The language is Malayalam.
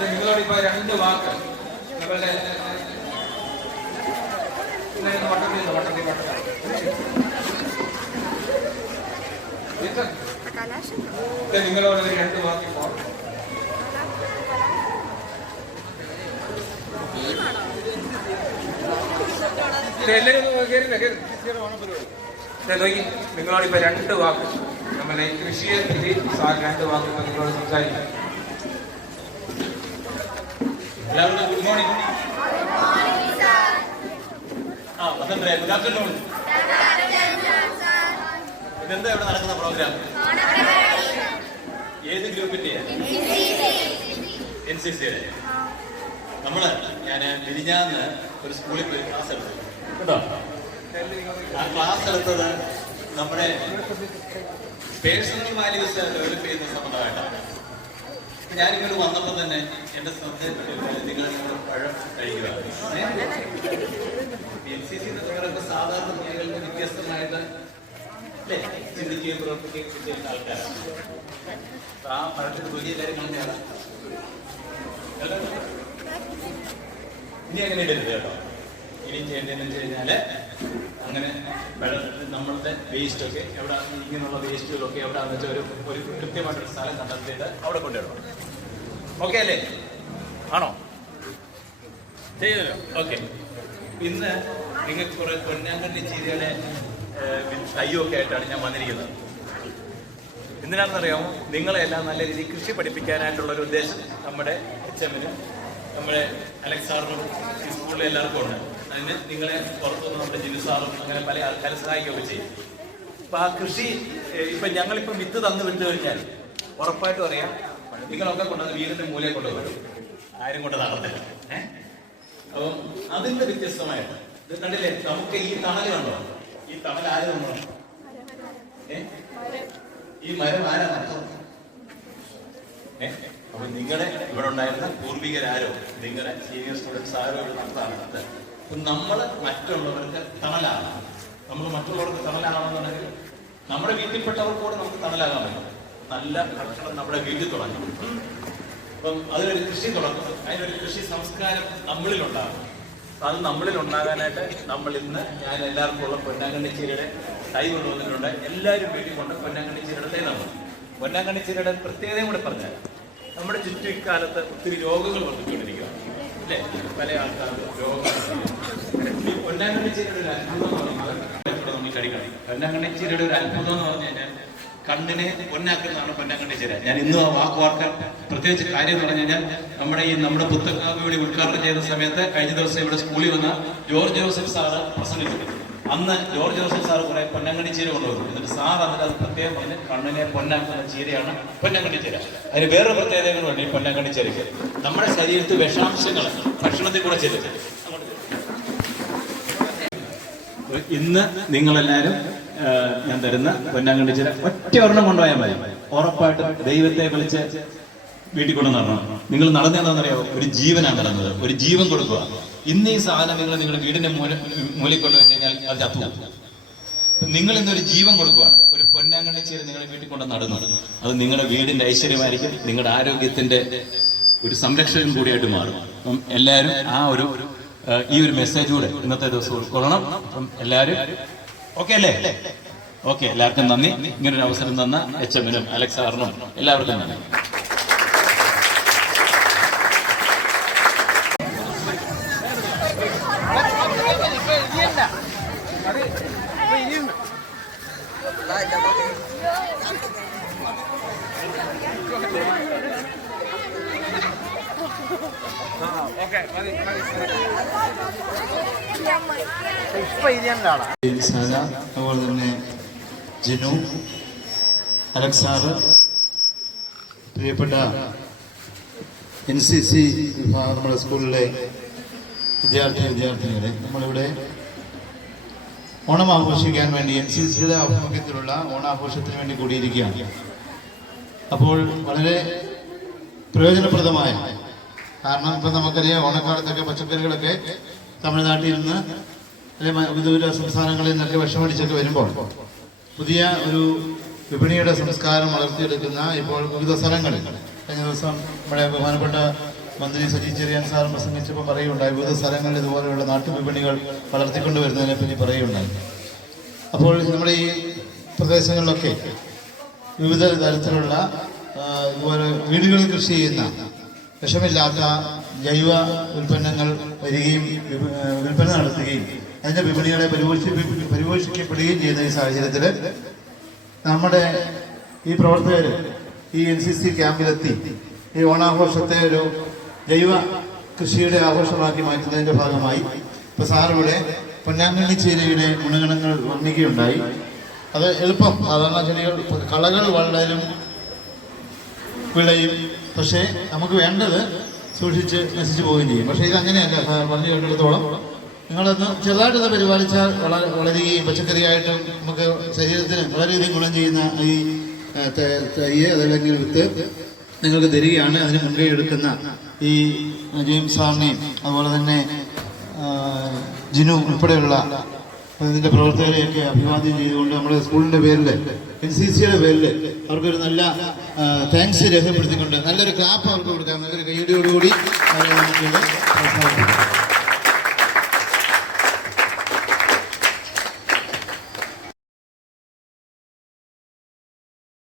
നിങ്ങളോട് ഇപ്പൊ രണ്ട് വാക്ക്. നമ്മളുടെ വട്ടത്തിൽ വട്ടത്തിൽ വട്ടത്തിൽ നിങ്ങളോട് രണ്ട് വാക്ക് ഇത് എല്ലാവരും കേറില്ല കേറി ഇത് നിങ്ങളോട് ഇപ്പൊ രണ്ട് വാക്ക്. നമ്മളെ കൃഷിയെ പറ്റി സാർ രണ്ട് വാക്ക് ഇപ്പൊ നിങ്ങളോട് സംസാരിക്കാം. ഗുഡ് മോർണിംഗ് ആ വസന്തരെ ഗുഡ് ആഫ്റ്റർനൂൺ ഇതെന്താ ഇവിടെ നടക്കുന്ന പ്രോഗ്രാം ഏത് ഗ്രൂപ്പിന്റെ എൻ സി സിയുടെ നമ്മൾ ഞാൻ തിരിഞ്ഞാന്ന് ഒരു സ്കൂളിൽ പോയി ക്ലാസ് എടുത്തു. കേട്ടോ ആ ക്ലാസ് എടുത്തത് നമ്മുടെ പേഴ്സണൽ വാല്യൂസ് ഡെവലപ്പ് ചെയ്യുന്ന സംബന്ധമായിട്ടാണ് ഞാനിങ്ങോട്ട് വന്നപ്പോൾ തന്നെ എന്റെ ശ്രദ്ധയിൽപ്പെട്ടില്ല നിങ്ങൾ പഴം കഴിക്കുക സാധാരണ കുട്ടികൾക്ക് വ്യത്യസ്തമായിട്ട് ചിന്തിക്കുകയും പ്രവർത്തിക്കുകയും ആൾക്കാരാണ്. ആ പഴത്തിന് വലിയ കാര്യങ്ങൾ തന്നെയാണ് ഇനി അങ്ങനെ ഇടരുത് കേട്ടോ. ഇനി ചെയ്യേണ്ടതെന്ന് വെച്ച് കഴിഞ്ഞാൽ അങ്ങനെ വെള്ളത്തിൽ നമ്മളുടെ വേസ്റ്റ് ഒക്കെ എവിടെ ഇങ്ങനെയുള്ള വേസ്റ്റുകളൊക്കെ എവിടെയാണെന്ന് വെച്ചാൽ ഒരു ഒരു കൃത്യമായിട്ടൊരു സ്ഥലം കണ്ടെത്തിയിട്ട് അവിടെ കൊണ്ടുവരണം. ഓക്കെ അല്ലേ? ആണോ? ചെയ്തല്ലോ. ഓക്കെ ഇന്ന് നിങ്ങൾക്ക് കുറെ പൊന്നാങ്കണ്ണി ചീരയുടെ തയ്യൊക്കെ ആയിട്ടാണ് ഞാൻ വന്നിരിക്കുന്നത്. എന്തിനാണെന്നറിയാമോ? നിങ്ങളെല്ലാം നല്ല രീതിയിൽ കൃഷി പഠിപ്പിക്കാനായിട്ടുള്ള ഒരു ഉദ്ദേശം നമ്മുടെ എച്ചമ്മിന് നമ്മുടെ അലക്സ് സാറിനും ഈ സ്കൂളിലെ എല്ലാവർക്കും ഉണ്ട്. അതിന് നിങ്ങളെ പുറത്തുനിന്ന് നമ്മുടെ ജിനു സാറും അങ്ങനെ പല ആൾക്കാരെ സഹായിക്കുകയൊക്കെ ചെയ്യും. അപ്പൊ ആ കൃഷി ഇപ്പം ഞങ്ങളിപ്പം വിത്ത് തന്നു വിട്ടു കഴിഞ്ഞാൽ ഉറപ്പായിട്ട് അറിയാം നിങ്ങളൊക്കെ കൊണ്ടുവന്ന് വീടിന്റെ മൂലയെ കൊണ്ടുപോകും ആരും കൊണ്ട് നടന്നില്ല ഏഹ് അപ്പം അതിന്റെ വ്യത്യസ്തമായിട്ട് ഇത് കണ്ടില്ലേ? നമുക്ക് ഈ തണൽ കണ്ടോ? ഈ തണൽ ആര് നമ്മളോ ഏഹ് ഈ മരം ആരാ നട്ടത്? അപ്പൊ നിങ്ങളുടെ ഇവിടെ ഉണ്ടായിരുന്ന പൂർവികരാരോ നിങ്ങളെ സീനിയർ സ്റ്റുഡൻസ് ആരോ ഇവിടെ നടത്താറുണ്ട്. അപ്പം നമ്മൾ മറ്റുള്ളവർക്ക് തണലാണ്. നമ്മൾ മറ്റുള്ളവർക്ക് തണലാണെന്നുണ്ടെങ്കിൽ നമ്മുടെ വീട്ടിൽപ്പെട്ടവർക്ക് കൂടെ നമുക്ക് തണലാകാൻ പറ്റും. നല്ല ഭക്ഷണം നമ്മുടെ വീട്ടിൽ തുടങ്ങി അപ്പം അതിനൊരു കൃഷി തുടങ്ങും. അതിനൊരു കൃഷി സംസ്കാരം നമ്മളിൽ ഉണ്ടാകും അത് നമ്മളിൽ ഉണ്ടാകാനായിട്ട് നമ്മൾ ഇന്ന് ഞാൻ എല്ലാവർക്കും ഉള്ള പൊന്നാങ്കണ്ണിച്ചീരയുടെ തൈ കൊണ്ടുവന്നിട്ടുണ്ട് എല്ലാവരും വീട്ടിൽ കൊണ്ട് പൊന്നാങ്കണ്ണിച്ചീരയുടെ തൈ നമ്മൾ പൊന്നാങ്കണ്ണിച്ചീരയുടെ പ്രത്യേകതയും കൂടെ പറഞ്ഞാൽ നമ്മുടെ ചുറ്റും ഇക്കാലത്ത് ഒത്തിരി രോഗങ്ങൾ വർദ്ധിച്ചുകൊണ്ടിരിക്കുക അല്ലേ? പല പൊന്നാങ്കണ്ണിച്ചീരയുടെ ഒരു അത്ഭുതം എന്ന് പറഞ്ഞാൽ എന്ന് പറഞ്ഞു കഴിഞ്ഞാൽ കണ്ണിനെ പൊന്നാക്കുന്നതാണ് പൊന്നാങ്കണ്ണിച്ചീര. ഞാൻ ഇന്നും ആ വാക്ക് വാർക്കാൻ പ്രത്യേകിച്ച് കാര്യം എന്ന് പറഞ്ഞു കഴിഞ്ഞാൽ നമ്മുടെ ഈ നമ്മുടെ പുസ്തകാവ് ഇവിടെ ഉദ്ഘാടനം ചെയ്ത സമയത്ത് കഴിഞ്ഞ ദിവസം ഇവിടെ സ്കൂളിൽ വന്ന ജോർജ് ജോസഫ് സാറ് പ്രസംഗിച്ചു അന്ന് ജോർജ് ജോസഫ് സാർ കുറെ പൊന്നങ്കണ്ണി ചീര കൊണ്ടുവന്നു. എന്നിട്ട് സാർ എന്നിട്ട് അത് പ്രത്യേകം പറഞ്ഞ് കണ്ണിനെ പൊന്നാക്കുന്ന ചീരയാണ് പൊന്നങ്കണ്ണി ചീര. അതിന് വേറൊരു പ്രത്യേകതകളുണ്ട് ഈ പൊന്നങ്കണ്ണി ചീരയ്ക്ക്. നമ്മുടെ ശരീരത്തിൽ വിഷാംശങ്ങൾ ഭക്ഷണത്തിൽ കൂടെ ചെല്ലും ഇന്ന് നിങ്ങളെല്ലാവരും ഞാൻ തരുന്ന പൊന്നാങ്കണ്ണി ചീര ഒറ്റ ഒരെണ്ണം കൊണ്ടുപോയാൽ മതി. ഉറപ്പായിട്ട് ദൈവത്തെ വിളിച്ച് വീട്ടിൽ കൊണ്ടുവന്നു നടണം നിങ്ങൾ നടന്നതെന്നറിയാമോ ഒരു ജീവനാണ് നടന്നത്. ഒരു ജീവൻ കൊടുക്കുക. ഇന്ന് ഈ സാധനം നിങ്ങൾ നിങ്ങളുടെ വീടിന്റെ മൂല മൂലയിൽ കൊണ്ട് വെച്ച് കഴിഞ്ഞാൽ അത് ചത്തു നിങ്ങൾ ഇന്നൊരു ജീവൻ കൊടുക്കുകയാണ് ഒരു പൊന്നാങ്കണ്ണി ചീര നിങ്ങളുടെ വീട്ടിൽ കൊണ്ട് നടന്നു. അത് നിങ്ങളുടെ വീടിന്റെ ഐശ്വര്യമായിരിക്കും നിങ്ങളുടെ ആരോഗ്യത്തിന്റെ ഒരു സംരക്ഷകൻ കൂടിയായിട്ട് മാറും. അപ്പം എല്ലാവരും ആ ഒരു ഈ ഒരു മെസ്സേജ് കൂടെ ഇന്നത്തെ ദിവസം ഉൾക്കൊള്ളണം. അപ്പം എല്ലാവരും ഓക്കെ അല്ലേ? ഓക്കെ എല്ലാവർക്കും നന്ദി. ഇങ്ങനൊരു അവസരം തന്ന എച്ച് എമ്മിനും അലക്സ് സാറിനും എല്ലാവർക്കും നന്ദി. അതുപോലെ തന്നെ ജിനു അലക്സാറ് പ്രിയപ്പെട്ട എൻ സി സി നമ്മുടെ സ്കൂളിലെ വിദ്യാർത്ഥി വിദ്യാർത്ഥിനികളെ നമ്മളിവിടെ ഓണം ആഘോഷിക്കാൻ വേണ്ടി എൻ സി സിയുടെ ആഭിമുഖ്യത്തിലുള്ള ഓണാഘോഷത്തിന് വേണ്ടി കൂടിയിരിക്കുകയാണ്. അപ്പോൾ വളരെ പ്രയോജനപ്രദമായ കാരണം ഇപ്പം നമുക്കറിയാം ഓണക്കാലത്തൊക്കെ പച്ചക്കറികളൊക്കെ തമിഴ്നാട്ടിൽ നിന്ന് അല്ലെങ്കിൽ വിദൂര സംസ്ഥാനങ്ങളിൽ നിന്നൊക്കെ വിഷമടിച്ചൊക്കെ വരുമ്പോൾ പുതിയ ഒരു വിപണിയുടെ സംസ്കാരം വളർത്തിയെടുക്കുന്ന ഇപ്പോൾ വിവിധ സ്ഥലങ്ങളിൽ. കഴിഞ്ഞ ദിവസം നമ്മുടെ ബഹുമാനപ്പെട്ട മന്ത്രി സജി ചെറിയാൻ സാർ പ്രസംഗിച്ചപ്പോൾ പറയുകയുണ്ടായി വിവിധ സ്ഥലങ്ങളിൽ ഇതുപോലെയുള്ള നാട്ടുവിപണികൾ വിപണികൾ പറ്റി പറയുകയുണ്ടായി. അപ്പോൾ നമ്മുടെ ഈ പ്രദേശങ്ങളിലൊക്കെ വിവിധ തരത്തിലുള്ള ഇതുപോലെ വീടുകളിൽ കൃഷി ചെയ്യുന്ന വിഷമില്ലാത്ത ജൈവ ഉൽപ്പന്നങ്ങൾ വരികയും വിൽപ്പന നടത്തുകയും അതിന്റെ വിപണികളെ പരിപോഷിപ്പി പരിപോഷിക്കപ്പെടുകയും ചെയ്യുന്ന ഈ സാഹചര്യത്തിൽ നമ്മുടെ ഈ പ്രവർത്തകർ ഈ എൻ സി സി ക്യാമ്പിലെത്തി ഈ ഓണാഘോഷത്തെ ഒരു ജൈവ കൃഷിയുടെ ആഘോഷമാക്കി മാറ്റുന്നതിന്റെ ഭാഗമായി ഇപ്പോൾ സാറിവിടെ പൊന്നാങ്കണ്ണി ചീരയുടെ ഗുണഗണങ്ങൾ വർണിക്കുകയുണ്ടായി. അത് എളുപ്പം. സാധാരണ ചെടികൾ കളകൾ വളരും വിളയും. പക്ഷേ നമുക്ക് വേണ്ടത് സൂക്ഷിച്ച് നശിച്ചു പോവുകയും ചെയ്യും. പക്ഷേ ഇത് അങ്ങനെയല്ല പറഞ്ഞു കേട്ടിടത്തോളം. നിങ്ങളൊന്ന് ചെറുതായിട്ടൊന്ന് പരിപാലിച്ചാൽ വള വളരുകയും പച്ചക്കറിയായിട്ടും നമുക്ക് ശരീരത്തിന് വളരെയധികം ഗുണം ചെയ്യുന്ന ഈ തയ്യ് അതല്ലെങ്കിൽ വിത്ത് നിങ്ങൾക്ക് തരികയാണ്. അതിന് മുൻകൈ എടുക്കുന്ന ഈ ജെയിംസ് സാറിനെയും അതുപോലെ തന്നെ ജിനു ഉൾപ്പെടെയുള്ള ഇതിന്റെ പ്രവർത്തകരെയൊക്കെ അഭിവാദ്യം ചെയ്തുകൊണ്ട് നമ്മുടെ സ്കൂളിന്റെ പേരിൽ എൻ സി സിയുടെ പേരിൽ അവർക്കൊരു നല്ല താങ്ക്സ് രേഖപ്പെടുത്തിക്കൊണ്ട് നല്ലൊരു ക്ലാപ്പ് അവർക്ക് കൊടുക്കാം. നല്ലൊരു കൈയടിയോടുകൂടി അവരെ